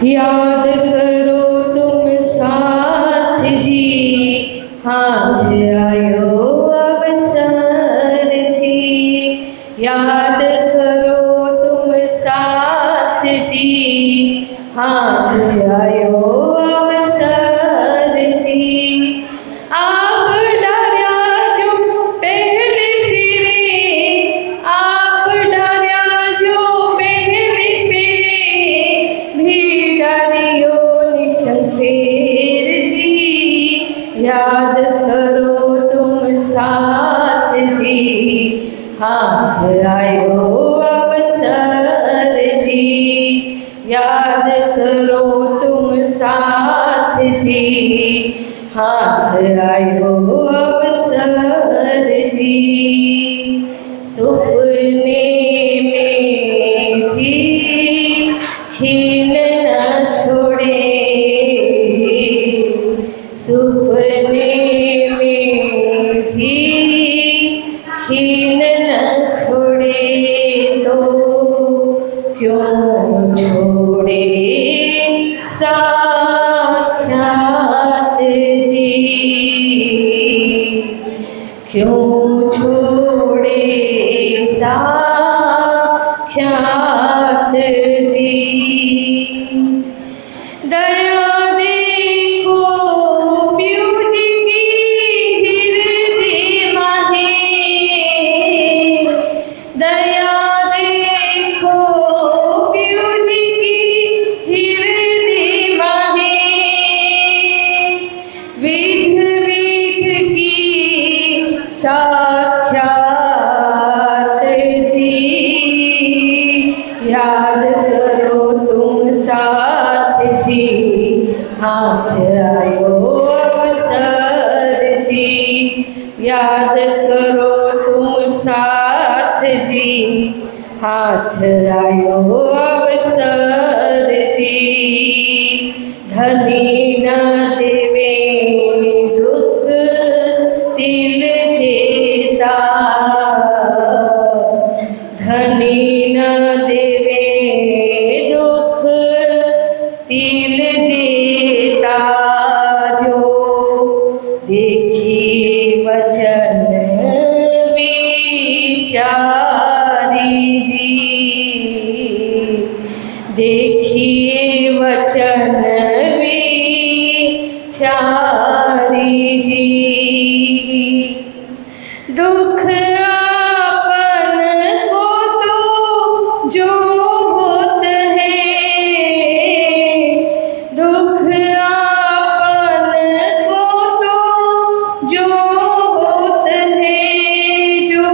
याद करो तुम साथ जी, हाथ आयो अवसर जी। याद करो तुम साथ जी, हाथ आयो अवसर जी। आप डरया जो पहली फिरे, आप डरया जो पहली फिरे, भी डरियो निशन फेर जी। याद करो तुम साथ जी, हाथ आयो अवसर जी। याद करो तुम साथ जी, हाथ आयो अवसर जी। सपने में भी छीन न छोड़े, सपने में भी छीन न छोड़े, तो क्यों छोड़े साक्षात जी। क्यों छोड़े साक्षात जी। दया देखो प्यूज की हृदय माहे, दया देखो प्यूज की हृदय माहे। विध विध की साक्षात जी। याद करो तुम साथ जी, हाथ आयो अवसर जी। याद करो तुम साथ जी, हाथ आयो अवसर जी। धनी न देवे दुख तिल जेता, धनी न देवे दुख तिल जेता। जो देखी वचन विचारी जी, देखिए वचन विचारी जी। दुख आपन को तो जो होत है, दुख आपन को तो जो होत है, जो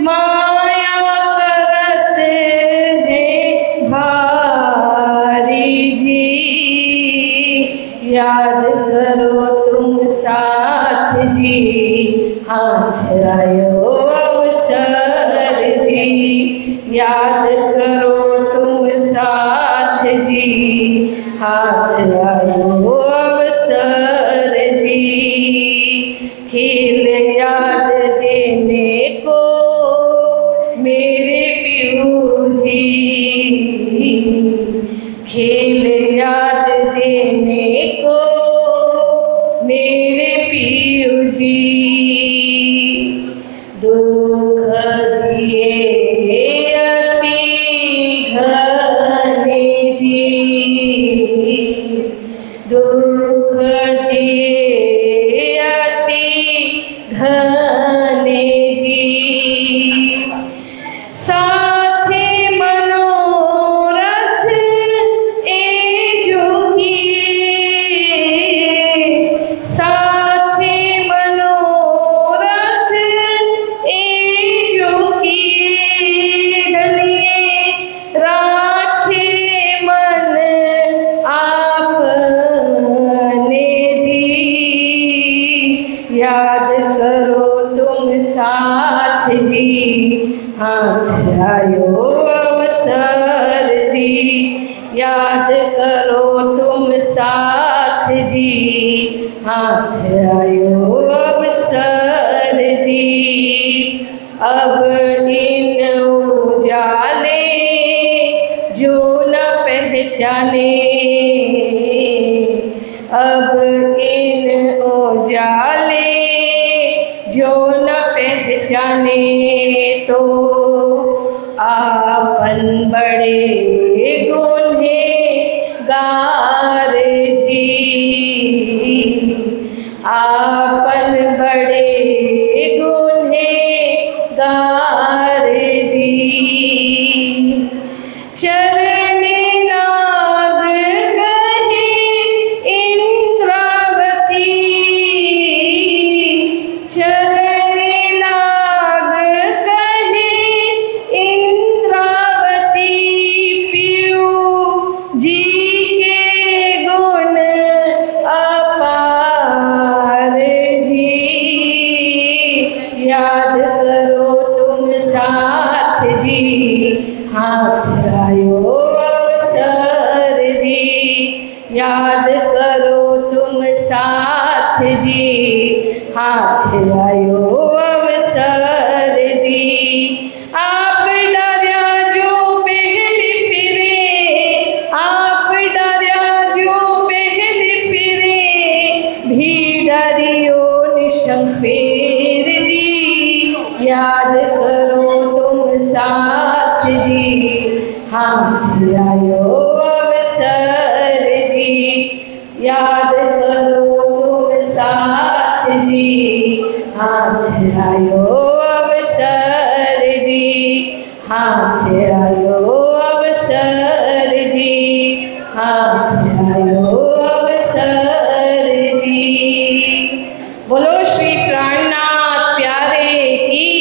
माया करत है भारी जी। याद करो तुम साथ जी, हाथ आयो अवसर जी। याद करो तुम साथ जी, हाथ आयो अवसर जी। खेल याद देने को मेरे पियू जी, खेल याद देने को मेरे पियू जी। दुख दिए अति घने जी, दुख दिए अति घने जी। साथे मनोरथ ए जो किए, साथे मनोरथ ए जो किए। धनिये राखे मन आपने जी। याद करो तुम साथ जी, हाथ आयो अवसर जी। याद करो तुम साथ जी, हाथ आयो अवसर जी। अब इन उजाले जो न पहचान पहचाने, अब इन उजाले जो न पहचाने तो आपन बड़े गुनहगार जी, आपन बड़े गुनहगार जी। चरण नाग कहे इंद्रावती, चरण नाग कहे इंद्रावती, पियू जी के गुण अपार जी। याद करो तुम साथ जी, हाथ आयो अवसर जी। याद करो तुम साथ जी, हाथ आयो अवसर जी। आप डरा जो पहले फिरे, आप डरा जो पहले फिरे, भी डरियो निशंक फेर जी। याद करो तुम साथ जी, हाथ आयो अवसर जी। याद करो तुम साथ जी, हाथ आयो अवसर जी। हाथ आयो अवसर जी, हाथ आयो अवसर जी। बोलो श्री प्राणनाथ प्यारे की।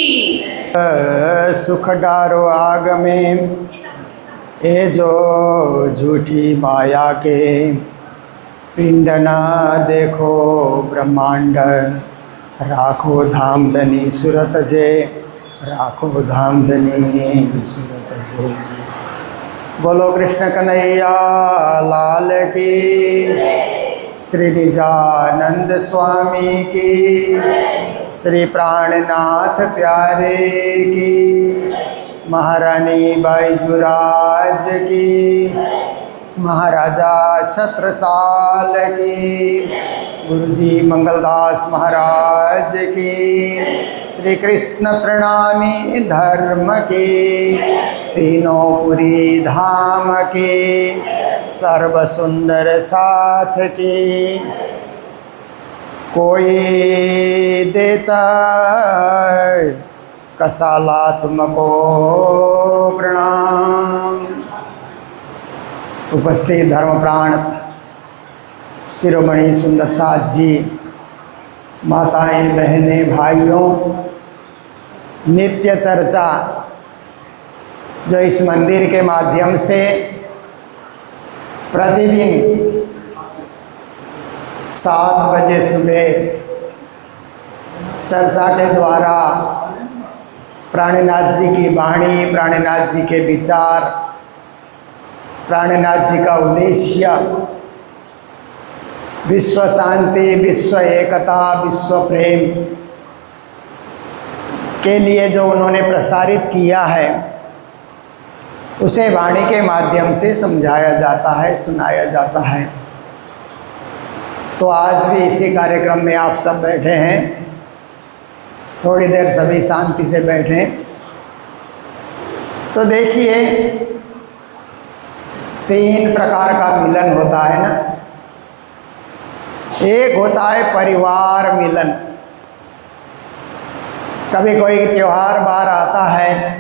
सुख डारो आग में ए जो झूठी माया के, पिंड ना देखो ब्रह्मांड, राखो धाम धनी सुरत जे, राखो धाम धनी सुरत जे। बोलो कृष्ण कन्हैया लाल की, श्री निजानंद स्वामी की, श्री प्राणनाथ प्यारे की, महारानी बाईजुराज की, महाराजा छत्रसाल की, गुरुजी मंगलदास महाराज की, श्री कृष्ण प्रणामी धर्म की, तीनों पुरी धाम की, सर्व सुंदर साथ की। कोई देता कसाला तुमको प्रणाम। उपस्थित धर्मप्राण शिरोमणि सुंदर साथ जी, माताएं बहनें भाइयों, नित्य चर्चा जो इस मंदिर के माध्यम से प्रतिदिन 7 बजे सुबह चर्चा के द्वारा प्राणनाथ जी की वाणी, प्राणनाथ जी के विचार, प्राणनाथ जी का उद्देश्य विश्व शांति, विश्व एकता, विश्व प्रेम के लिए जो उन्होंने प्रसारित किया है, उसे वाणी के माध्यम से समझाया जाता है, सुनाया जाता है। तो आज भी इसी कार्यक्रम में आप सब बैठे हैं। थोड़ी देर सभी शांति से बैठें। तो देखिए, 3 प्रकार का मिलन होता है ना। एक होता है परिवार मिलन। कभी कोई त्योहार बार आता है,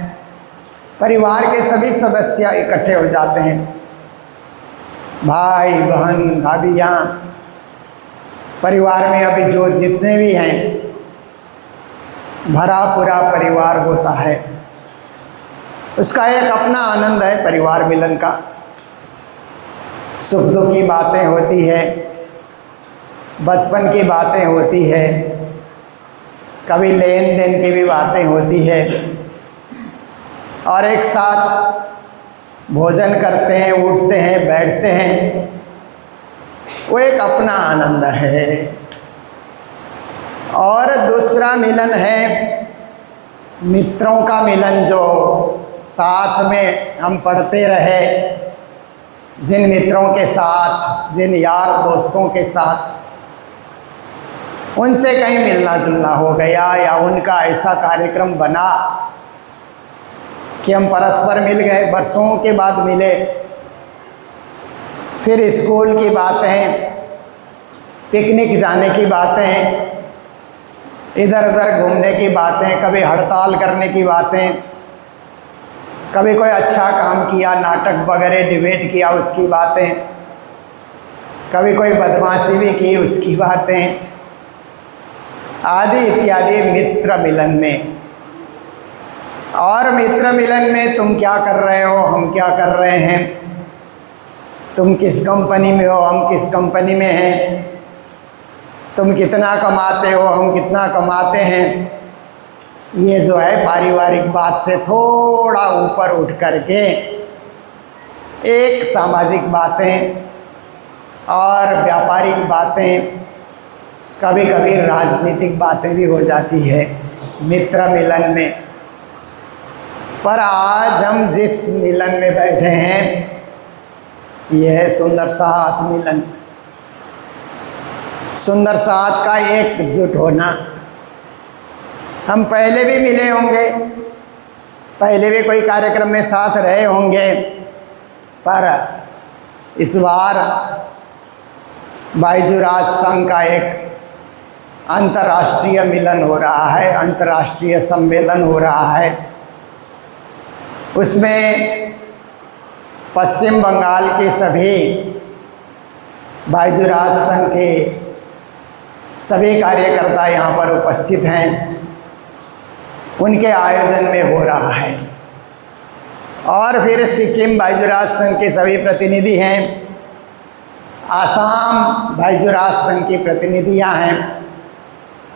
परिवार के सभी सदस्य इकट्ठे हो जाते हैं, भाई बहन भाभियाँ, परिवार में अभी जो जितने भी हैं, भरा पूरा परिवार होता है। उसका एक अपना आनंद है परिवार मिलन का। सुख दुख की बातें होती है, बचपन की बातें होती है, कभी लेन देन की भी बातें होती है, और एक साथ भोजन करते हैं, उठते हैं, बैठते हैं। वो एक अपना आनंद है। और दूसरा मिलन है मित्रों का मिलन, जो साथ में हम पढ़ते रहे, जिन मित्रों के साथ, जिन यार दोस्तों के साथ उनसे कहीं मिलना जुलना हो गया या उनका ऐसा कार्यक्रम बना कि हम परस्पर मिल गए, बरसों के बाद मिले। फिर स्कूल की बातें, पिकनिक जाने की बातें, इधर उधर घूमने की बातें, कभी हड़ताल करने की बातें, कभी कोई अच्छा काम किया, नाटक वगैरह डिबेट किया उसकी बातें, कभी कोई बदमाशी भी की उसकी बातें, आदि इत्यादि मित्र मिलन में। और मित्र मिलन में तुम क्या कर रहे हो, हम क्या कर रहे हैं, तुम किस कंपनी में हो, हम किस कंपनी में हैं, तुम कितना कमाते हो, हम कितना कमाते हैं, ये जो है पारिवारिक बात से थोड़ा ऊपर उठ करके एक सामाजिक बातें और व्यापारिक बातें, कभी कभी राजनीतिक बातें भी हो जाती है मित्र मिलन में। पर आज हम जिस मिलन में बैठे हैं यह है सुंदर साथ मिलन। सुंदर साथ का एकजुट होना। हम पहले भी मिले होंगे, पहले भी कोई कार्यक्रम में साथ रहे होंगे, पर इस बार बायजूराज संघ का एक अंतर्राष्ट्रीय मिलन हो रहा है, अंतर्राष्ट्रीय सम्मेलन हो रहा है। उसमें पश्चिम बंगाल के सभी बायजूराज संघ के सभी कार्यकर्ता यहाँ पर उपस्थित हैं, उनके आयोजन में हो रहा है। और फिर सिक्किम बायजूराज संघ के सभी प्रतिनिधि हैं, आसाम बायजूराज संघ की प्रतिनिधियाँ हैं,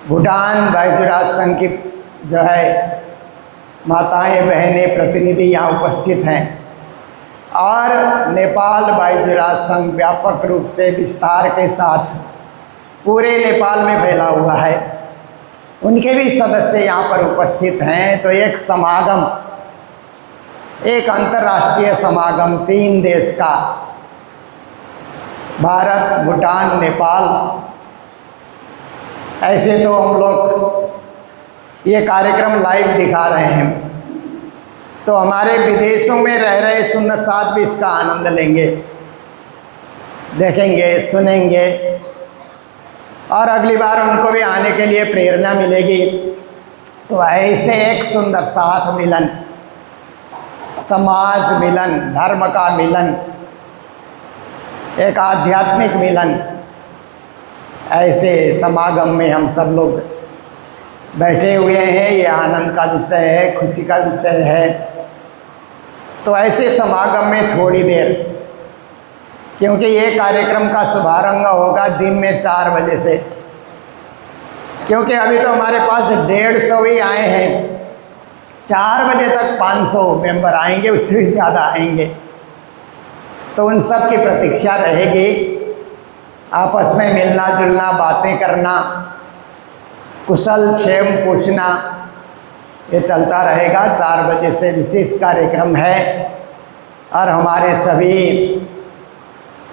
भूटान बायजूराज संघ की जो है माताएं बहनें प्रतिनिधि यहाँ उपस्थित हैं, और नेपाल बायजूराज संघ व्यापक रूप से विस्तार के साथ पूरे नेपाल में फैला हुआ है, उनके भी सदस्य यहाँ पर उपस्थित हैं। तो एक समागम, एक अंतर्राष्ट्रीय समागम 3 देश का, भारत, भूटान, नेपाल, ऐसे तो हम लोग ये कार्यक्रम लाइव दिखा रहे हैं, तो हमारे विदेशों में रह रहे सुंदर साथ भी इसका आनंद लेंगे, देखेंगे, सुनेंगे, और अगली बार उनको भी आने के लिए प्रेरणा मिलेगी। तो ऐसे एक सुंदर साथ मिलन, समाज मिलन, धर्म का मिलन, एक आध्यात्मिक मिलन, ऐसे समागम में हम सब लोग बैठे हुए हैं। ये आनंद का विषय है, खुशी का विषय है। तो ऐसे समागम में थोड़ी देर, क्योंकि ये कार्यक्रम का शुभारंभ होगा दिन में 4 बजे से, क्योंकि अभी तो हमारे पास 150 ही आए हैं, 4 बजे तक 500 मेंबर आएंगे, उससे भी ज़्यादा आएंगे। तो उन सब की प्रतीक्षा रहेगी, आपस में मिलना जुलना, बातें करना, कुशल क्षेम पूछना, ये चलता रहेगा। 4 बजे से विशेष कार्यक्रम है और हमारे सभी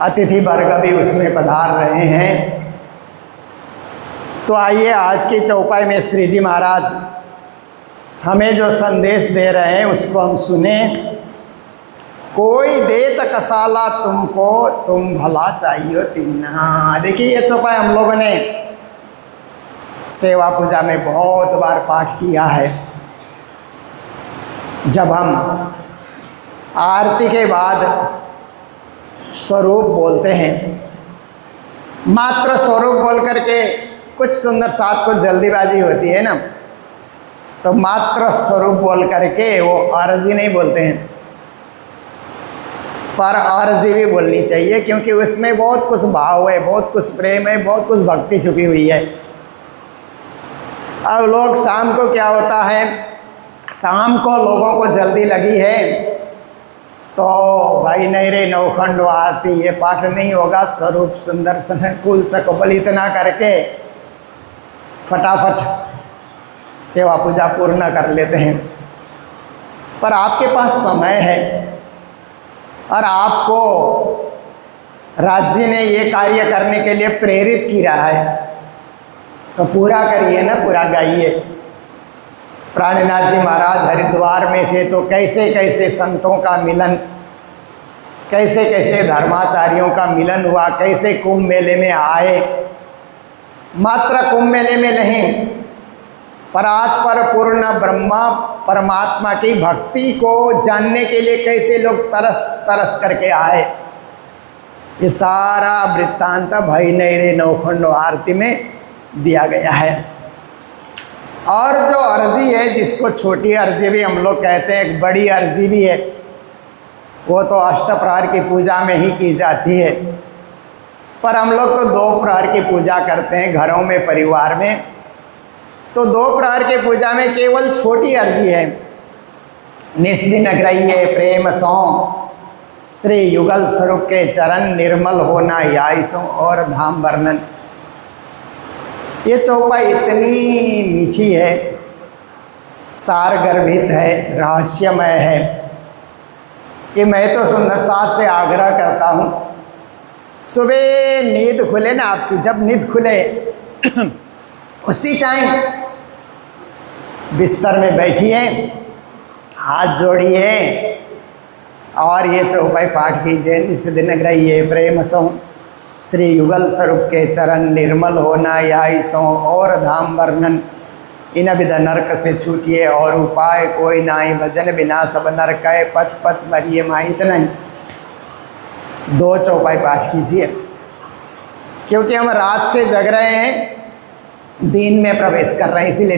अतिथि वर्ग भी उसमें पधार रहे हैं। तो आइए आज की चौपाई में श्री जी महाराज हमें जो संदेश दे रहे हैं उसको हम सुने। कोई देत कसाला तुमको, तुम भला चाहिए तिन्ना। देखिए ये चौपाई हम लोगों ने सेवा पूजा में बहुत बार पाठ किया है। जब हम आरती के बाद स्वरूप बोलते हैं, मात्र स्वरूप बोल करके कुछ सुंदर साथ को जल्दीबाजी होती है ना, तो मात्र स्वरूप बोल करके वो अर्जी नहीं बोलते हैं, पर अर्जी भी बोलनी चाहिए, क्योंकि उसमें बहुत कुछ भाव है, बहुत कुछ प्रेम है, बहुत कुछ भक्ति छुपी हुई है। अब लोग शाम को क्या होता है, शाम को लोगों को जल्दी लगी है तो भाई नहीं रे नौखंड आरती ये पाठ नहीं होगा, स्वरूप सुंदर सन कुल सकबल इतना करके फटाफट सेवा पूजा पूर्ण कर लेते हैं। पर आपके पास समय है, और आपको राज्य ने ये कार्य करने के लिए प्रेरित किया है, तो पूरा करिए ना, पूरा गाइए। प्राणनाथ जी महाराज हरिद्वार में थे तो कैसे कैसे संतों का मिलन, कैसे कैसे धर्माचार्यों का मिलन हुआ, कैसे कुंभ मेले में आए। मात्र कुंभ मेले में नहीं, परात्पर पूर्ण ब्रह्मा परमात्मा की भक्ति को जानने के लिए कैसे लोग तरस तरस करके आए। ये सारा वृत्तांत भई नैरे नौखंडो आरती में दिया गया है। और जो अर्जी है, जिसको छोटी अर्जी भी हम लोग कहते हैं, एक बड़ी अर्जी भी है, वो तो अष्टप्रहर की पूजा में ही की जाती है। पर हम लोग तो 2 प्रहर की पूजा करते हैं घरों में, परिवार में। तो 2 प्रहर की पूजा में केवल छोटी अर्जी है, निस्दिन ग्रह्य प्रेम सो श्री युगल स्वरूप के चरण निर्मल होना याइसों और धाम वर्णन। ये चौपाई इतनी मीठी है, सार गर्भित है, रहस्यमय है कि मैं तो सुंदर साथ से आग्रह करता हूँ, सुबह नींद खुले ना आपकी, जब नींद खुले उसी टाइम बिस्तर में बैठिए, हाथ जोड़िए और ये चौपाई पाठ कीजिए। निस्दिन ग्रह्य प्रेम सो श्री युगल स्वरूप के चरण निर्मल होना याइसों और धाम वर्णन। इन विध नरक से छूटिए और उपाय कोई नाई, भजन बिना सब नरक पच पच मरिए माई। इतना ही 2 चौपाई पाठ कीजिए, क्योंकि हम रात से जग रहे हैं, दिन में प्रवेश कर रहे हैं, इसीलिए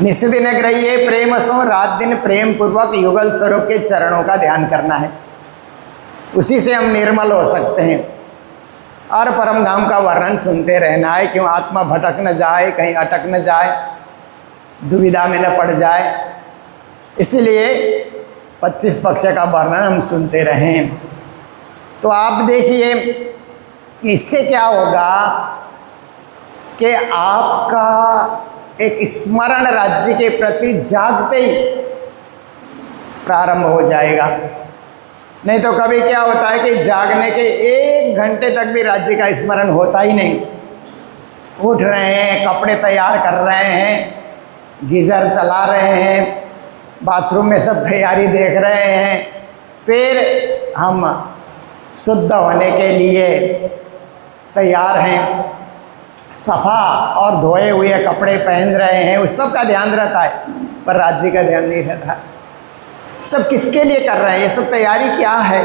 निस्दिन ग्रह्य प्रेम सो, रात दिन प्रेम पूर्वक युगल स्वरूप के चरणों का ध्यान करना है, उसी से हम निर्मल हो सकते हैं। और परम धाम का वर्णन सुनते रहना है, क्यों आत्मा भटक न जाए, कहीं अटक न जाए, दुविधा में न पड़ जाए। इसीलिए 25 पक्ष का वर्णन हम सुनते रहें। तो आप देखिए इससे क्या होगा कि आपका एक स्मरण राज्य के प्रति जागते ही प्रारंभ हो जाएगा। नहीं तो कभी क्या होता है कि जागने के 1 घंटे तक भी राज्य का स्मरण होता ही नहीं। उठ रहे हैं, कपड़े तैयार कर रहे हैं, गीज़र चला रहे हैं, बाथरूम में सब तैयारी देख रहे हैं, फिर हम शुद्ध होने के लिए तैयार हैं, सफ़ा और धोए हुए कपड़े पहन रहे हैं, उस सब का ध्यान रहता है, पर राज्य का ध्यान नहीं रहता। सब किसके लिए कर रहे हैं, ये सब तैयारी क्या है,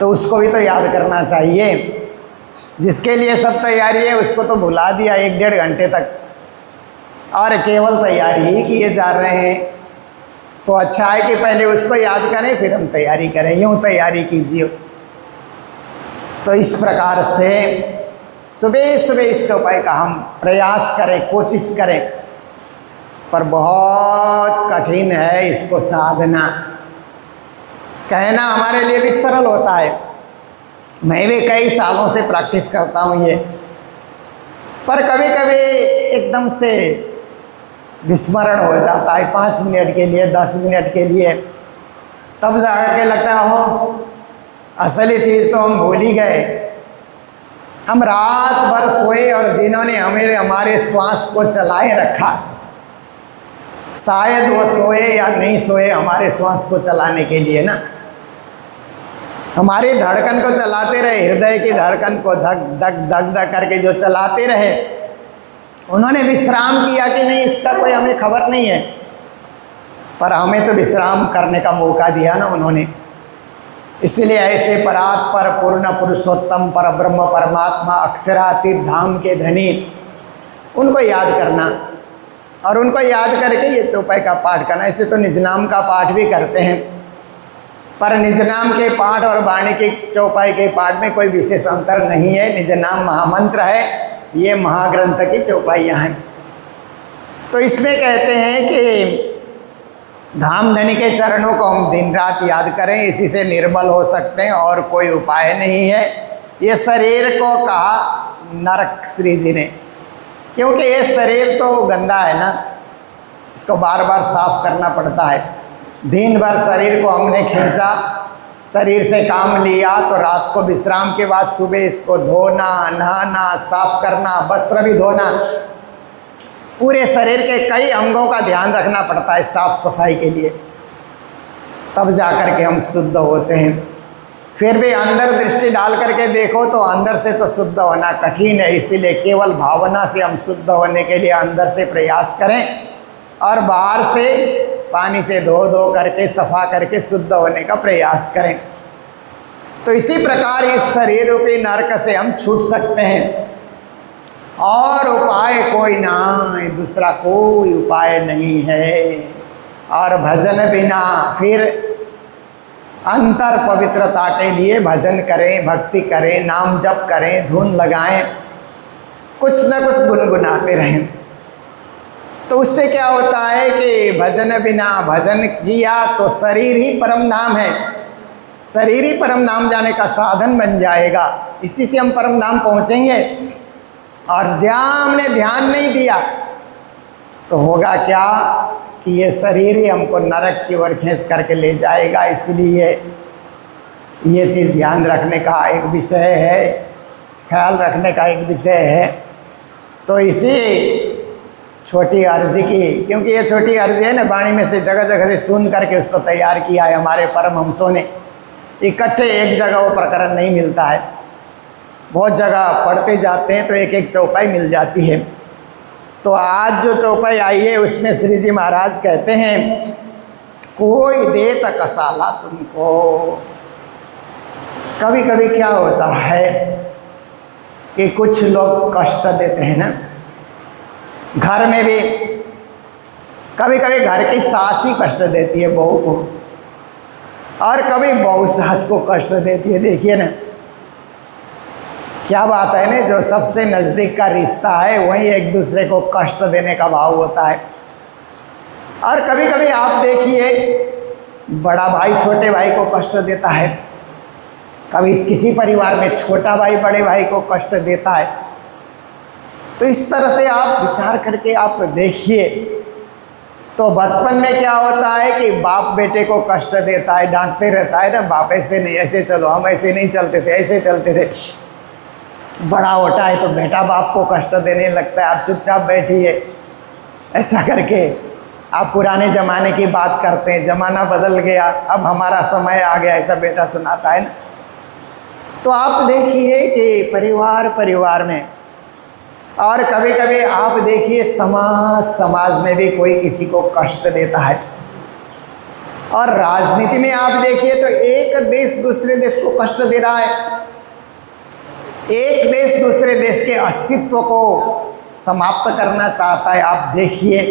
तो उसको भी तो याद करना चाहिए। जिसके लिए सब तैयारी है उसको तो भुला दिया 1-1.5 घंटे तक, और केवल तैयारी ही किए जा रहे हैं। तो अच्छा है कि पहले उसको याद करें, फिर हम तैयारी करें, यूँ तैयारी कीजिए। तो इस प्रकार से सुबह सुबह इस चौपाई का हम प्रयास करें, कोशिश करें, पर बहुत कठिन है इसको साधना। कहना हमारे लिए भी सरल होता है, मैं भी कई सालों से प्रैक्टिस करता हूँ ये, पर कभी कभी एकदम से विस्मरण हो जाता है, 5 मिनट के लिए, 10 मिनट के लिए, तब जाकर के लगता है हो असली चीज़ तो हम भूल ही गए। हम रात भर सोए और जिन्होंने हमारे श्वास को चलाए रखा, शायद वो सोए या नहीं सोए हमारे श्वास को चलाने के लिए ना, हमारी धड़कन को चलाते रहे, हृदय की धड़कन को धक धक धक धक करके जो चलाते रहे, उन्होंने विश्राम किया कि नहीं इसका कोई हमें खबर नहीं है, पर हमें तो विश्राम करने का मौका दिया ना उन्होंने। इसलिए ऐसे परात्पर पूर्ण पुरुषोत्तम पर ब्रह्म परमात्मा अक्षरातीत धाम के धनी, उनको याद करना और उनको याद करके ये चौपाई का पाठ करना। ऐसे तो निजनाम का पाठ भी करते हैं, पर निजनाम के पाठ और वाणी की चौपाई के पाठ में कोई विशेष अंतर नहीं है। निजनाम महामंत्र है, ये महाग्रंथ की चौपाइयाँ हैं। तो इसमें कहते हैं कि धामधनी के चरणों को हम दिन रात याद करें, इसी से निर्मल हो सकते हैं, और कोई उपाय नहीं है। ये शरीर को कहा नरक श्री जी ने, क्योंकि ये शरीर तो गंदा है ना, इसको बार बार साफ करना पड़ता है। दिन भर शरीर को हमने खींचा, शरीर से काम लिया, तो रात को विश्राम के बाद सुबह इसको धोना, नहाना, साफ करना, वस्त्र भी धोना, पूरे शरीर के कई अंगों का ध्यान रखना पड़ता है साफ सफाई के लिए, तब जाकर के हम शुद्ध होते हैं। फिर भी अंदर दृष्टि डाल करके देखो तो अंदर से तो शुद्ध होना कठिन है, इसीलिए केवल भावना से हम शुद्ध होने के लिए अंदर से प्रयास करें और बाहर से पानी से धो धो करके सफा करके शुद्ध होने का प्रयास करें। तो इसी प्रकार इस शरीर रूपी नरक से हम छूट सकते हैं, और उपाय कोई ना, दूसरा कोई उपाय नहीं है। और भजन बिना फिर अंतर पवित्रता के लिए भजन करें, भक्ति करें, नाम जप करें, धुन लगाएं, कुछ न कुछ गुनगुनाते रहें। तो उससे क्या होता है कि भजन बिना, भजन किया तो शरीर ही परम धाम है, शरीर ही परम धाम जाने का साधन बन जाएगा। इसी से हम परम धाम पहुँचेंगे। और जहाँ हमने ध्यान नहीं दिया तो होगा क्या कि ये शरीर ही हमको नरक की ओर खींच करके ले जाएगा। इसलिए ये चीज़ ध्यान रखने का एक विषय है, ख्याल रखने का एक विषय है। तो इसी छोटी अर्जी की, क्योंकि ये छोटी अर्जी है ना, वाणी में से जगह जगह से चुन करके उसको तैयार किया है हमारे परमहंसों ने। इकट्ठे एक जगह वो प्रकरण नहीं मिलता है, बहुत जगह पढ़ते जाते हैं तो एक एक चौपाई मिल जाती है। तो आज जो चौपाई आई है उसमें श्री जी महाराज कहते हैं, कोई दे तक कसाला तुमको। कभी कभी क्या होता है कि कुछ लोग कष्ट देते हैं ना, घर में भी कभी कभी घर की सास ही कष्ट देती है बहू को, और कभी बहू सास को कष्ट देती है। देखिए ना क्या बात है ना, जो सबसे नज़दीक का रिश्ता है वही एक दूसरे को कष्ट देने का भाव होता है। और कभी कभी आप देखिए बड़ा भाई छोटे भाई को कष्ट देता है, कभी किसी परिवार में छोटा भाई बड़े भाई को कष्ट देता है। तो इस तरह से आप विचार करके आप देखिए। तो बचपन में क्या होता है कि बाप बेटे को कष्ट देता है, डांटते रहता है ना, बाप ऐसे नहीं, ऐसे चलो, हम ऐसे नहीं चलते थे, ऐसे चलते थे। बड़ा होता है तो बेटा बाप को कष्ट देने लगता है, आप चुपचाप बैठिए, ऐसा करके आप पुराने ज़माने की बात करते हैं। ज़माना बदल गया, अब हमारा समय आ गया, ऐसा बेटा सुनाता है ना। तो आप देखिए कि परिवार में, और कभी कभी आप देखिए समाज में भी कोई किसी को कष्ट देता है। और राजनीति में आप देखिए तो एक देश दूसरे देश को कष्ट दे रहा है, एक देश दूसरे देश के अस्तित्व को समाप्त करना चाहता है। आप देखिए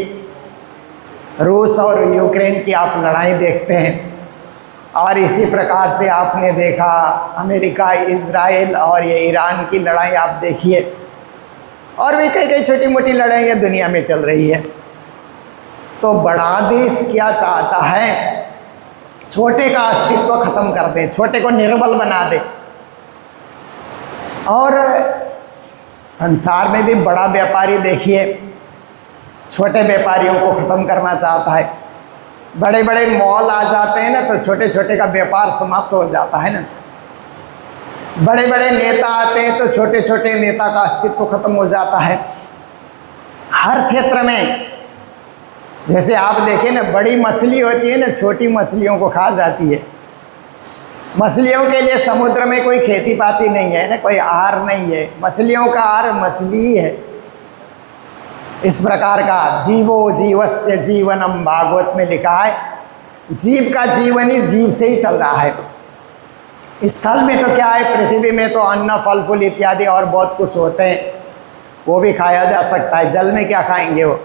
रूस और यूक्रेन की आप लड़ाई देखते हैं, और इसी प्रकार से आपने देखा अमेरिका, इज़राइल और ये ईरान की लड़ाई आप देखिए, और भी कई छोटी मोटी लड़ाइयाँ दुनिया में चल रही है। तो बड़ा देश क्या चाहता है, छोटे का अस्तित्व खत्म कर दे, छोटे को निर्बल बना दे। और संसार में भी बड़ा व्यापारी देखिए छोटे व्यापारियों को ख़त्म करना चाहता है। बड़े बड़े मॉल आ जाते हैं ना तो छोटे छोटे का व्यापार समाप्त हो जाता है ना। बड़े बड़े नेता आते हैं तो छोटे छोटे नेता का अस्तित्व खत्म हो जाता है। हर क्षेत्र में जैसे आप देखिए ना, बड़ी मछली होती है ना, छोटी मछलियों को खा जाती है। मछलियों के लिए समुद्र में कोई खेती पाती नहीं है ना, कोई आहार नहीं है, मछलियों का आहार मछली ही है। इस प्रकार का जीवो जीवस्य जीवनम भागवत में लिखा है, जीव का जीवन ही जीव से ही चल रहा है। स्थल में तो क्या है, पृथ्वी में तो अन्न फल फूल इत्यादि और बहुत कुछ होते हैं, वो भी खाया जा सकता है। जल में क्या खाएंगे वो।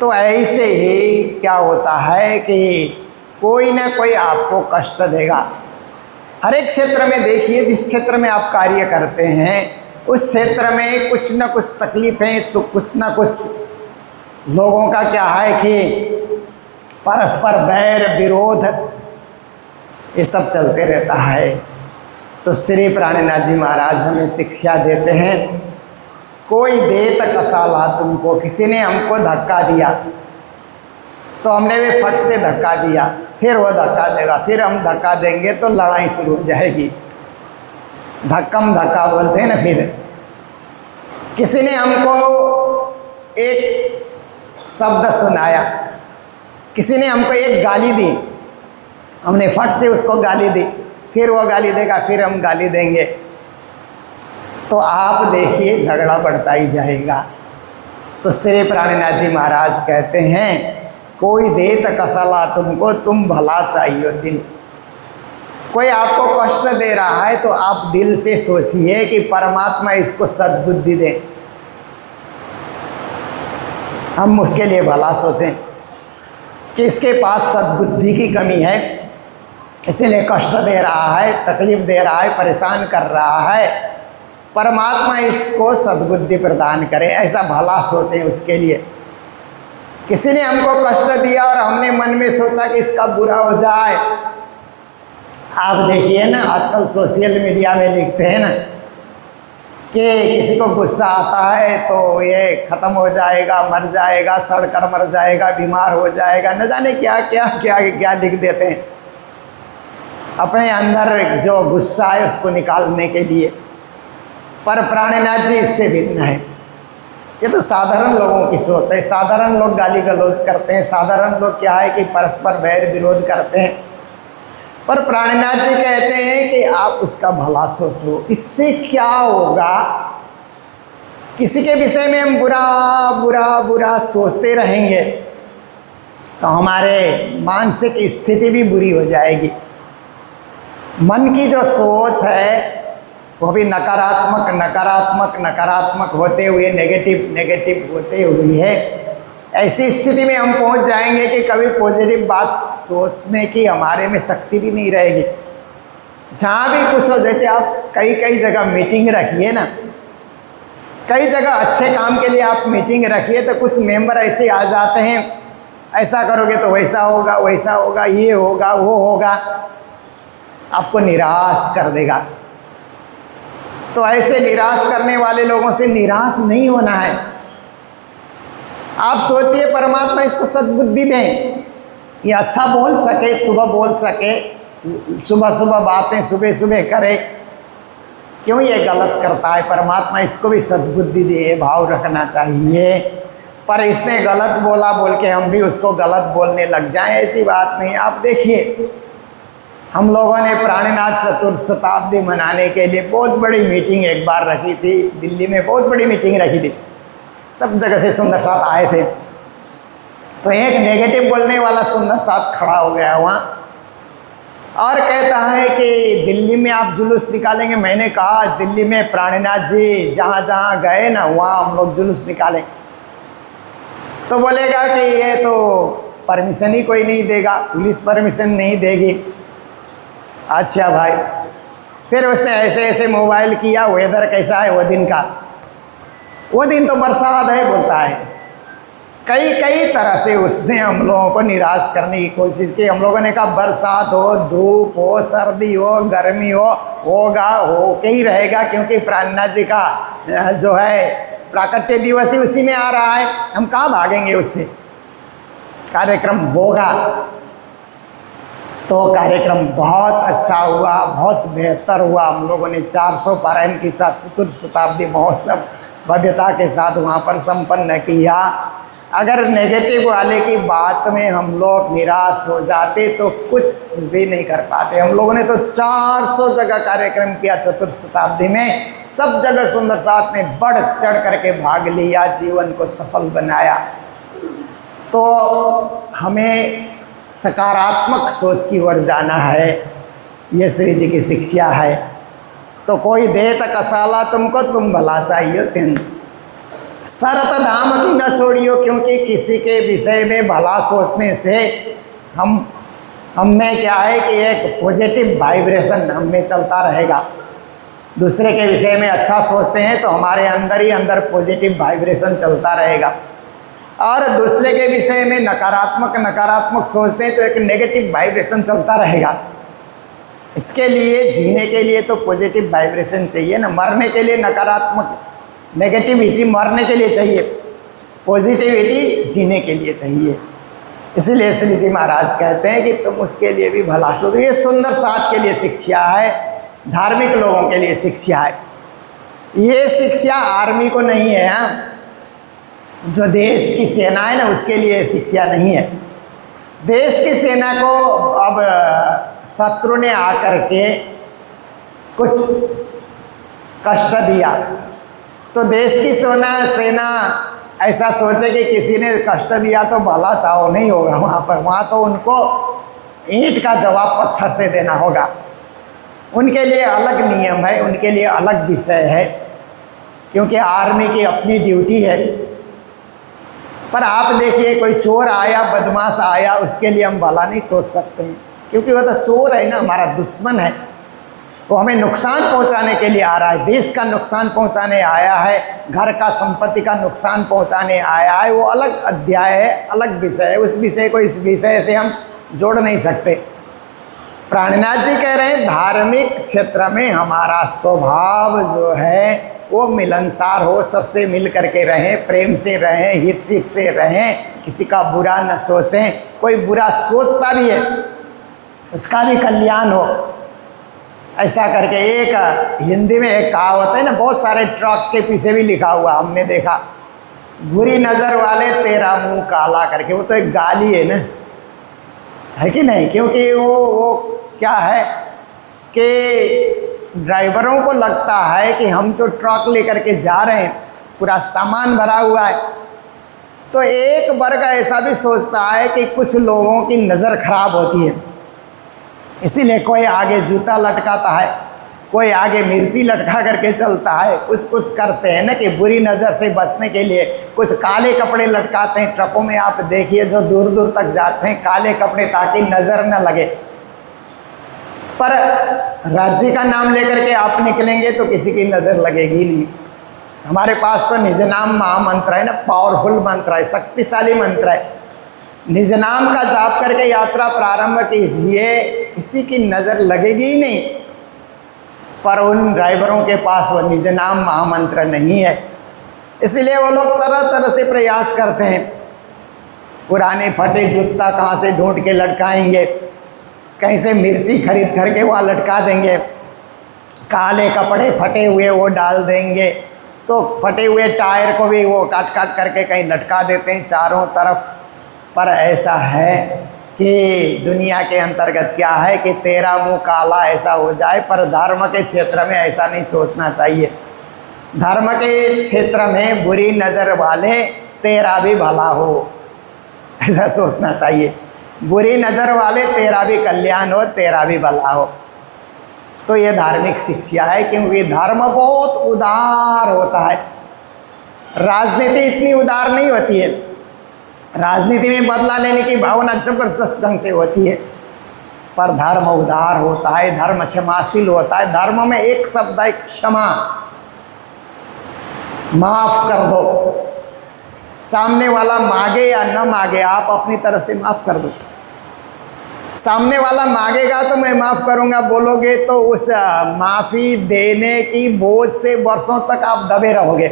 तो ऐसे ही क्या होता है कि कोई ना कोई आपको कष्ट देगा। हर एक क्षेत्र में देखिए, जिस क्षेत्र में आप कार्य करते हैं उस क्षेत्र में कुछ न कुछ तकलीफ़ें, तो कुछ न कुछ लोगों का क्या है कि परस्पर बैर विरोध ये सब चलते रहता है। तो श्री प्राणनाथ जी महाराज हमें शिक्षा देते हैं, कोई दे तक असाला तुमको, किसी ने हमको धक्का दिया, तो हमने भी फट से धक्का दिया, फिर वो धक्का देगा, फिर हम धक्का देंगे तो लड़ाई शुरू हो जाएगी। धक्कम धक्का बोलते हैं ना। फिर किसी ने हमको एक शब्द सुनाया, किसी ने हमको एक गाली दी, हमने फट से उसको गाली दी, फिर वो गाली देगा, फिर हम गाली देंगे, तो आप देखिए झगड़ा बढ़ता ही जाएगा। तो श्री प्राणनाथ जी महाराज कहते हैं, कोई देत कसला तुमको, तुम भला चाहिए दिन। कोई आपको कष्ट दे रहा है तो आप दिल से सोचिए कि परमात्मा इसको सद्बुद्धि दे, हम उसके लिए भला सोचें कि इसके पास सद्बुद्धि की कमी है, इसीलिए कष्ट दे रहा है, तकलीफ दे रहा है, परेशान कर रहा है। परमात्मा इसको सद्बुद्धि प्रदान करे, ऐसा भला सोचें उसके लिए। किसी ने हमको कष्ट दिया और हमने मन में सोचा कि इसका बुरा हो जाए। आप देखिए ना, आजकल सोशल मीडिया में लिखते हैं ना कि किसी को गुस्सा आता है तो ये ख़त्म हो जाएगा, मर जाएगा, सड़कर मर जाएगा, बीमार हो जाएगा, न जाने क्या क्या क्या क्या लिख देते हैं अपने अंदर जो गुस्सा है उसको निकालने के लिए। पर प्राणनाथ जी इससे भिन्न है। ये तो साधारण लोगों की सोच है। साधारण लोग गाली गलौज करते हैं, साधारण लोग क्या है कि परस्पर बैर विरोध करते हैं। पर प्राणनाथ जी कहते हैं कि आप उसका भला सोचो, इससे क्या होगा। किसी के विषय में हम बुरा बुरा बुरा सोचते रहेंगे तो हमारे मानसिक स्थिति भी बुरी हो जाएगी। मन की जो सोच है वो भी नकारात्मक नकारात्मक नकारात्मक होते हुए नेगेटिव नेगेटिव होते हुए है। ऐसी स्थिति में हम पहुंच जाएंगे कि कभी पॉजिटिव बात सोचने की हमारे में शक्ति भी नहीं रहेगी। जहाँ भी कुछ हो, जैसे आप कई कई जगह मीटिंग रखिए ना, कई जगह अच्छे काम के लिए आप मीटिंग रखिए तो कुछ मेंबर ऐसे आ जाते हैं, ऐसा करोगे तो वैसा होगा, वैसा होगा, ये होगा, वो होगा, आपको निराश कर देगा। तो ऐसे निराश करने वाले लोगों से निराश नहीं होना है। आप सोचिए परमात्मा इसको सद्बुद्धि दें, ये अच्छा बोल सके, सुबह बोल सके, सुबह सुबह बातें सुबह सुबह करे। क्यों ये गलत करता है, परमात्मा इसको भी सद्बुद्धि दे, भाव रखना चाहिए। पर इसने गलत बोला बोल के हम भी उसको गलत बोलने लग जाएं, ऐसी बात नहीं। आप देखिए, हम लोगों ने प्राणनाथ चतुर्थ शताब्दी मनाने के लिए बहुत बड़ी मीटिंग एक बार रखी थी, दिल्ली में बहुत बड़ी मीटिंग रखी थी, सब जगह से सुंदर साथ आए थे। तो एक नेगेटिव बोलने वाला सुंदर साथ खड़ा हो गया वहाँ और कहता है कि दिल्ली में आप जुलूस निकालेंगे। मैंने कहा दिल्ली में प्राणनाथ जी जहाँ जहाँ गए ना वहाँ हम लोग जुलूस निकालें। तो बोलेगा कि ये तो परमिशन ही कोई नहीं देगा, पुलिस परमिशन नहीं देगी। अच्छा भाई, फिर उसने ऐसे ऐसे मोबाइल किया, वेदर कैसा है वो दिन का, वो दिन तो बरसात है बोलता है। कई कई तरह से उसने हम लोगों को निराश करने की कोशिश की। हम लोगों ने कहा बरसात हो, धूप हो, सर्दी हो, गर्मी हो, होगा, हो के ही रहेगा, क्योंकि प्राणनाथ जी का जो है प्राकट्य दिवस ही उसी में आ रहा है, हम कहाँ भागेंगे उससे। कार्यक्रम होगा। तो कार्यक्रम बहुत अच्छा हुआ, बहुत बेहतर हुआ। हम लोगों ने 400 पारायण के साथ चतुर्थ शताब्दी महोत्सव भव्यता के साथ वहाँ पर संपन्न किया। अगर नेगेटिव वाले की बात में हम लोग निराश हो जाते तो कुछ भी नहीं कर पाते। हम लोगों ने तो 400 जगह कार्यक्रम किया चतुर्थ शताब्दी में, सब जगह सुंदर साथ ने बढ़ चढ़ करके भाग लिया, जीवन को सफल बनाया। तो हमें सकारात्मक सोच की ओर जाना है, ये श्री जी की शिक्षा है। तो कोई दे त कसाला तुमको, तुम भला चाहिए तिन सरत धाम की न छोड़ियो, क्योंकि किसी के विषय में भला सोचने से हम में क्या है कि एक पॉजिटिव वाइब्रेशन हम में चलता रहेगा। दूसरे के विषय में अच्छा सोचते हैं तो हमारे अंदर ही अंदर पॉजिटिव वाइब्रेशन चलता रहेगा, और दूसरे के विषय में नकारात्मक सोचते हैं तो एक नेगेटिव वाइब्रेशन चलता रहेगा। इसके लिए जीने के लिए तो पॉजिटिव वाइब्रेशन चाहिए ना। मरने के लिए नकारात्मक नेगेटिविटी मरने के लिए चाहिए, पॉजिटिविटी जीने के लिए चाहिए। इसीलिए श्री जी महाराज कहते हैं कि तुम उसके लिए भी भला सोचो। ये सुंदर साथ के लिए शिक्षा है, धार्मिक लोगों के लिए शिक्षा है। ये शिक्षा आर्मी को नहीं है। हाँ, जो देश की सेना है ना, उसके लिए शिक्षा नहीं है। देश की सेना को अब शत्रु ने आकर के कुछ कष्ट दिया तो देश की सेना ऐसा सोचे कि किसी ने कष्ट दिया तो भला चाहो नहीं होगा वहाँ पर। वहाँ तो उनको ईंट का जवाब पत्थर से देना होगा। उनके लिए अलग नियम है, उनके लिए अलग विषय है, क्योंकि आर्मी की अपनी ड्यूटी है। पर आप देखिए, कोई चोर आया, बदमाश आया, उसके लिए हम भला नहीं सोच सकते हैं, क्योंकि वो तो चोर है ना, हमारा दुश्मन है। वो हमें नुकसान पहुंचाने के लिए आ रहा है, देश का नुकसान पहुंचाने आया है, घर का संपत्ति का नुकसान पहुंचाने आया है। वो अलग अध्याय है, अलग विषय है। उस विषय को इस विषय से हम जोड़ नहीं सकते। प्राणनाथ जी कह रहे हैं धार्मिक क्षेत्र में हमारा स्वभाव जो है वो मिलनसार हो, सबसे मिल करके रहें, प्रेम से रहें, हित से रहें, किसी का बुरा न सोचें। कोई बुरा सोचता भी है उसका भी कल्याण हो, ऐसा करके। एक हिंदी में एक कहावत है ना, बहुत सारे ट्रक के पीछे भी लिखा हुआ हमने देखा, बुरी नज़र वाले तेरा मुंह काला करके। वो तो एक गाली है ना, है कि नहीं? क्योंकि वो क्या है कि ड्राइवरों को लगता है कि हम जो ट्रक लेकर के जा रहे हैं पूरा सामान भरा हुआ है, तो एक वर्ग ऐसा भी सोचता है कि कुछ लोगों की नज़र खराब होती है, इसीलिए कोई आगे जूता लटकाता है, कोई आगे मिर्ची लटका करके चलता है। कुछ करते हैं ना कि बुरी नज़र से बचने के लिए कुछ काले कपड़े लटकाते हैं। ट्रकों में आप देखिए जो दूर दूर तक जाते हैं काले कपड़े, ताकि नज़र न लगे। पर राज्य का नाम लेकर के आप निकलेंगे तो किसी की नज़र लगेगी नहीं। हमारे पास तो निज नाम महामंत्र है ना, पावरफुल मंत्र है, शक्तिशाली मंत्र है। निज नाम का जाप करके यात्रा प्रारंभ कीजिए, किसी की नज़र लगेगी ही नहीं। पर उन ड्राइवरों के पास वो निज नाम महामंत्र नहीं है, इसलिए वो लोग तरह तरह से प्रयास करते हैं। पुराने फटे जूता कहाँ से ढूंढ के लटकाएंगे, कहीं से मिर्ची खरीद करके वहाँ लटका देंगे, काले कपड़े फटे हुए वो डाल देंगे, तो फटे हुए टायर को भी वो काट काट करके कहीं लटका देते हैं चारों तरफ। पर ऐसा है कि दुनिया के अंतर्गत क्या है कि तेरा मुंह काला ऐसा हो जाए, पर धर्म के क्षेत्र में ऐसा नहीं सोचना चाहिए। धर्म के क्षेत्र में बुरी नज़र वाले तेरा भी भला हो, ऐसा सोचना चाहिए। बुरी नज़र वाले तेरा भी कल्याण हो, तेरा भी भला हो। तो ये धार्मिक शिक्षा है, क्योंकि धर्म बहुत उदार होता है। राजनीति इतनी उदार नहीं होती है। राजनीति में बदला लेने की भावना जबरदस्त ढंग से होती है, पर धर्म उदार होता है, धर्म क्षमाशील होता है। धर्म में एक शब्द है क्षमा, माफ कर दो। सामने वाला मांगे या न मांगे, आप अपनी तरफ से माफ कर दो। सामने वाला मांगेगा तो मैं माफ़ करूंगा बोलोगे तो उस माफ़ी देने की बोझ से वर्षों तक आप दबे रहोगे।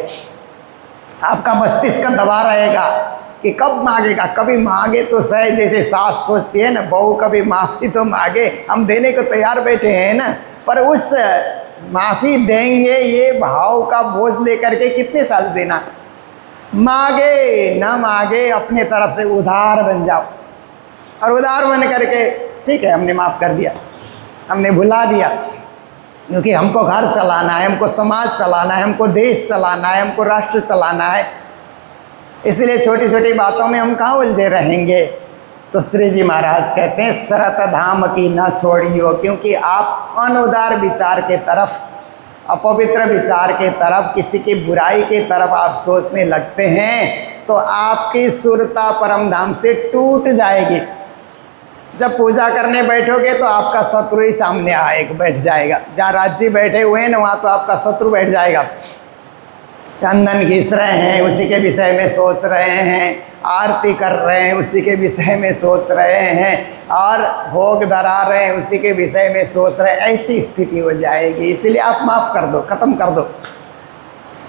आपका मस्तिष्क दबा रहेगा कि कब मांगेगा, कभी मांगे तो सही। जैसे सास सोचती है ना, बहू कभी माफ़ी तो मांगे, हम देने को तैयार बैठे हैं ना, पर उस माफ़ी देंगे ये भाव का बोझ लेकर के कितने साल देना। मांगे न मांगे अपने तरफ से उदार बन जाओ, और उदार बन करके ठीक है हमने माफ़ कर दिया, हमने भुला दिया, क्योंकि हमको घर चलाना है, हमको समाज चलाना है, हमको देश चलाना है, हमको राष्ट्र चलाना है। इसलिए छोटी छोटी बातों में हम कहाँ उलझे रहेंगे। तो श्री जी महाराज कहते हैं सरत धाम की न छोड़ियो, क्योंकि आप अनुदार विचार के तरफ, अपवित्र विचार के तरफ, किसी की बुराई के तरफ आप सोचने लगते हैं तो आपकी सुरता परम धाम से टूट जाएगी। जब पूजा करने बैठोगे तो आपका शत्रु ही सामने बैठ जाएगा। जहाँ राज्य बैठे हुए हैं ना, वहाँ तो आपका शत्रु बैठ जाएगा। चंदन घिस रहे हैं उसी के विषय में सोच रहे हैं, आरती कर रहे हैं उसी के विषय में सोच रहे हैं, और भोग धरा रहे हैं उसी के विषय में सोच रहे हैं। ऐसी स्थिति हो जाएगी। इसलिए आप माफ़ कर दो, ख़त्म कर दो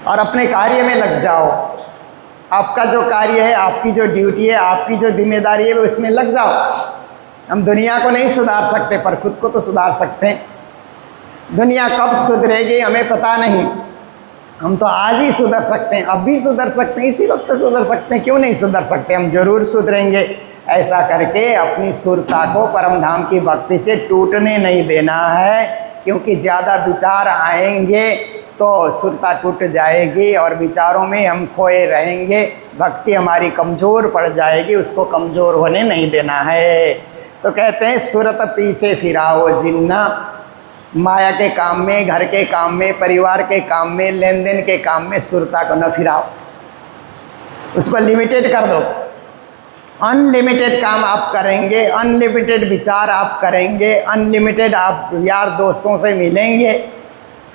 और अपने कार्य में लग जाओ। आपका जो कार्य है, आपकी जो ड्यूटी है, आपकी जो जिम्मेदारी है, वो इसमें लग जाओ। हम दुनिया को नहीं सुधार सकते, पर खुद को तो सुधार सकते हैं। दुनिया कब सुधरेगी हमें पता नहीं, हम तो आज ही सुधर सकते हैं, अब भी सुधर सकते हैं, इसी वक्त सुधर सकते हैं, क्यों नहीं सुधर सकते, हम जरूर सुधरेंगे। ऐसा करके अपनी सुरता को परम धाम की भक्ति से टूटने नहीं देना है, क्योंकि ज़्यादा विचार आएंगे तो सुरता टूट जाएगी और विचारों में हम खोए रहेंगे, भक्ति हमारी कमज़ोर पड़ जाएगी, उसको कमज़ोर होने नहीं देना है। तो कहते हैं सुरत पीछे फिराओ जिन्ना, माया के काम में, घर के काम में, परिवार के काम में, लेन देन के काम में सुरता को न फिराओ, उसको लिमिटेड कर दो। अनलिमिटेड काम आप करेंगे, अनलिमिटेड विचार आप करेंगे, अनलिमिटेड आप यार दोस्तों से मिलेंगे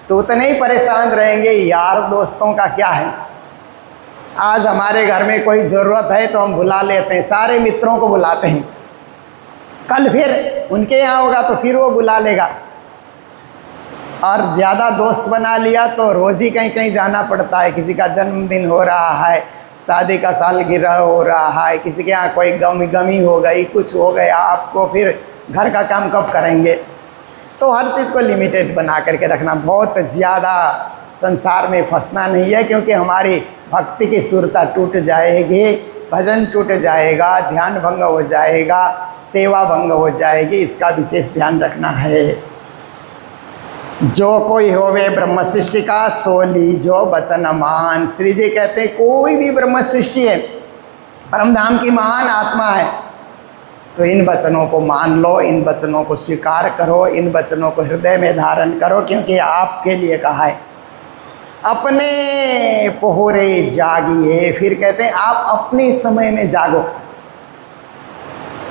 तो उतने ही परेशान रहेंगे। यार दोस्तों का क्या है, आज हमारे घर में कोई ज़रूरत है तो हम बुला लेते हैं, सारे मित्रों को बुलाते हैं, कल फिर उनके यहाँ होगा तो फिर वो बुला लेगा, और ज़्यादा दोस्त बना लिया तो रोज़ ही कहीं कहीं जाना पड़ता है। किसी का जन्मदिन हो रहा है, शादी का सालगिरह हो रहा है, किसी के यहाँ कोई गमी हो गई, कुछ हो गया आपको, फिर घर का काम कब करेंगे। तो हर चीज़ को लिमिटेड बना करके रखना, बहुत ज़्यादा संसार में फंसना नहीं है, क्योंकि हमारी भक्ति की सुरता टूट जाएगी, भजन टूट जाएगा, ध्यान भंग हो जाएगा, सेवा भंग हो जाएगी, इसका विशेष ध्यान रखना है। जो कोई होवे ब्रह्म सृष्टि का सो लीजो वचन मान। श्री जी कहते हैं कोई भी ब्रह्म सृष्टि है, परमधाम की महान आत्मा है, तो इन वचनों को मान लो, इन वचनों को स्वीकार करो, इन वचनों को हृदय में धारण करो, क्योंकि आपके लिए कहा है अपने पोहरे जागिए। फिर कहते हैं आप अपने समय में जागो,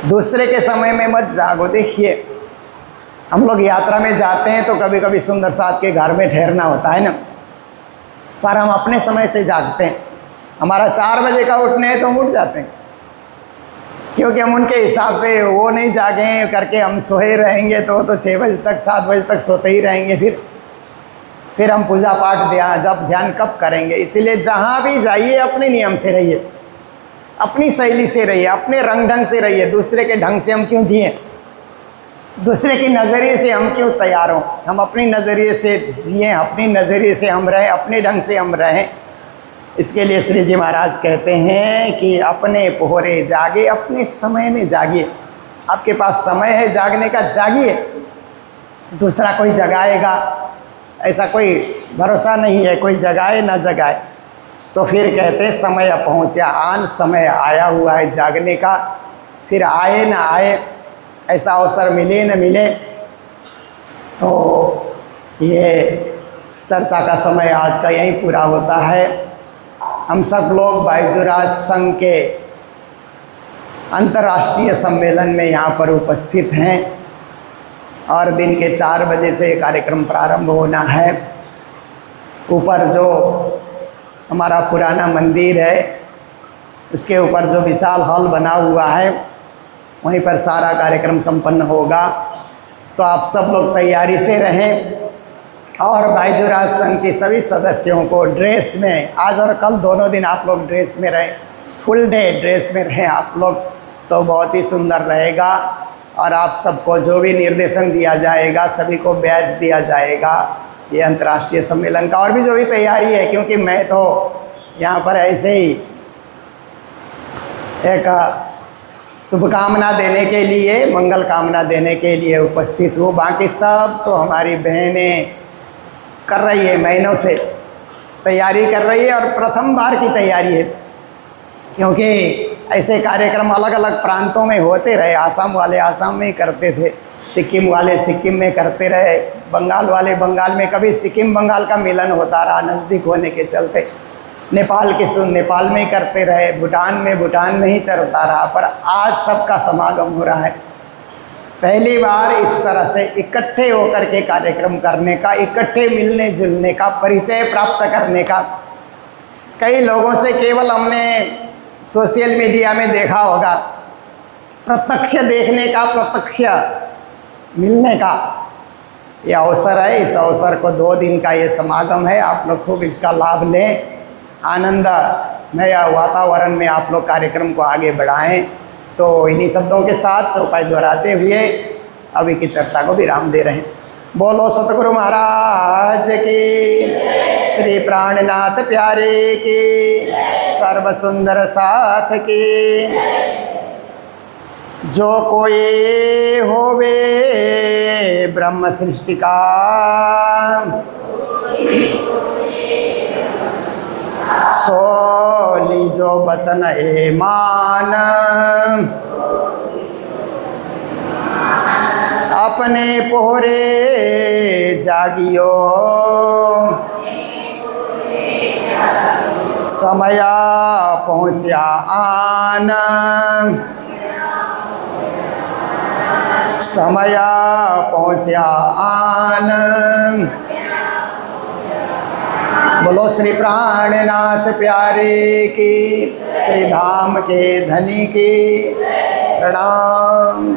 दूसरे के समय में मत जागो। देखिए हम लोग यात्रा में जाते हैं तो कभी कभी सुंदर साथ के घर में ठहरना होता है ना, पर हम अपने समय से जागते हैं। हमारा 4 बजे का उठने है तो हम उठ जाते हैं, क्योंकि हम उनके हिसाब से वो नहीं जागे करके हम सोए रहेंगे तो 6 बजे तक 7 बजे तक सोते ही रहेंगे। फिर हम पूजा पाठ जब ध्यान कब करेंगे। इसीलिए जहाँ भी जाइए अपने नियम से रहिए, अपनी शैली से रहिए, अपने रंग ढंग से रहिए। दूसरे के ढंग से हम क्यों जिए, दूसरे के नज़रिए से हम क्यों तैयार हों। हम अपनी नज़रिए से जिए, अपनी नज़रिए से हम रहें, अपने ढंग से हम रहें। इसके लिए श्री जी महाराज कहते हैं कि अपने पोहरे जागे, अपने समय में जागिए। आपके पास समय है जागने का, जागिए। दूसरा कोई जगाएगा ऐसा कोई भरोसा नहीं है, कोई जगाए ना जगाए। तो फिर कहते समय पहुँचा आन, समय आया हुआ है जागने का, फिर आए ना आए, ऐसा अवसर मिले न मिले। तो ये चर्चा का समय आज का यहीं पूरा होता है। हम सब लोग बायजूराज संघ के अंतर्राष्ट्रीय सम्मेलन में यहाँ पर उपस्थित हैं और दिन के 4 बजे से कार्यक्रम प्रारंभ होना है। ऊपर जो हमारा पुराना मंदिर है उसके ऊपर जो विशाल हॉल बना हुआ है वहीं पर सारा कार्यक्रम संपन्न होगा। तो आप सब लोग तैयारी से रहें और बायजूराज संघ के सभी सदस्यों को ड्रेस में, आज और कल दोनों दिन आप लोग ड्रेस में रहें, फुल डे ड्रेस में रहें आप लोग, तो बहुत ही सुंदर रहेगा। और आप सबको जो भी निर्देशन दिया जाएगा सभी को बैच दिया जाएगा ये अंतर्राष्ट्रीय सम्मेलन का, और भी जो भी तैयारी है, क्योंकि मैं तो यहाँ पर ऐसे ही एक शुभकामना देने के लिए, मंगल कामना देने के लिए उपस्थित हूँ। बाकी सब तो हमारी बहनें कर रही है, महीनों से तैयारी कर रही है और प्रथम बार की तैयारी है, क्योंकि ऐसे कार्यक्रम अलग अलग प्रांतों में होते रहे। आसाम वाले आसाम में ही करते थे, सिक्किम वाले सिक्किम में करते रहे, बंगाल वाले बंगाल में, कभी सिक्किम बंगाल का मिलन होता रहा नज़दीक होने के चलते, नेपाल के नेपाल में करते रहे, भूटान में ही चलता रहा। पर आज सबका समागम हो रहा है, पहली बार इस तरह से इकट्ठे होकर के कार्यक्रम करने का, इकट्ठे मिलने जुलने का, परिचय प्राप्त करने का। कई लोगों से केवल हमने सोशल मीडिया में देखा होगा, प्रत्यक्ष देखने का, प्रत्यक्ष मिलने का ये अवसर है। इस अवसर को 2 दिन का ये समागम है, आप लोग खूब इसका लाभ लें, आनंद नया वातावरण में आप लोग कार्यक्रम को आगे बढ़ाएं। तो इन्हीं शब्दों के साथ चौपाई दोहराते हुए अभी की चर्चा को विराम दे रहे हैं। बोलो सतगुरु महाराज की, श्री प्राणनाथ प्यारे की, सर्व सुंदर साथ की। जो कोई होवे ब्रह्म सृष्टि का, सो लीजो बचन ए मान, अपने पोहरे जागियो, समया पहुँचा आन, समया पहुँचा आन। बोलो श्री प्राणनाथ प्यारे की, श्री धाम के धनी की। प्रणाम।